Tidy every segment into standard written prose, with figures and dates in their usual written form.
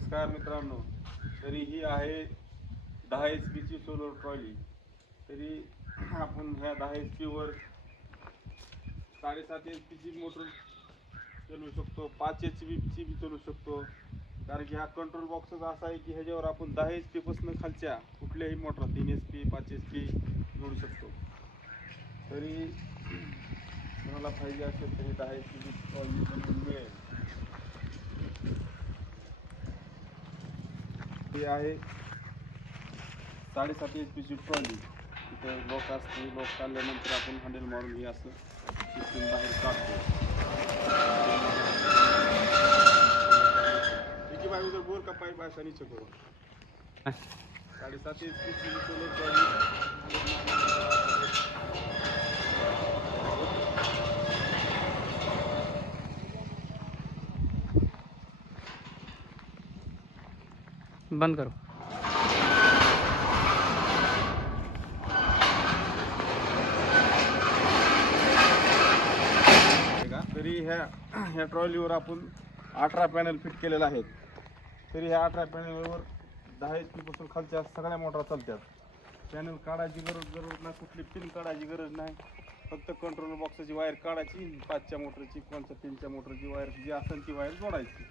नमस्कार मित्रांनो, तरी ही आहे 10 HP ची सोलर ट्रॉली. तरी आपण ह्या 10 HP वर 7.5 HP ची मोटर चालवू शकतो, 5 HP ची बी चालवू शकतो. कारण की हा कंट्रोल बॉक्सच असा आहे की ह्याच्यावर आपण 10 HP पासून खालच्या कुठल्याही मोटर 3 HP 5 HP जोडू शकतो. तरी तुम्हाला पाहिजे असेल तरी 10 HP ची ट्रॉली बनवून मिळेल. ही आहे 7.5 HP ची ट्रॉली. इथे लोक असते, लोक काढल्यानंतर आपण हँडल मारून ही असं इथून बाहेर काढतो. देखिए भाई उधर बोर का पाइप ऐसा नीचे करो. 7.5 HP ची सोलर ट्रॉली. बंद करो. तरी ह्या ट्रॉलीवर आपण 18 पॅनल फिट केलेले आहेत. तरी ह्या 18 पॅनलवर 10 HP पासून खालच्या सगळ्या मोटर चालतात. पॅनल काढायची गरज नाही, कुठली पिन काढायची गरज नाही. फक्त कंट्रोल बॉक्सची वायर काढायची, 5च्या मोटरची, 3च्या मोटरची वायर जी असेल ती वायर जोडायची,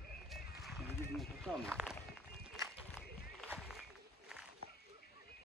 मोटर चालू.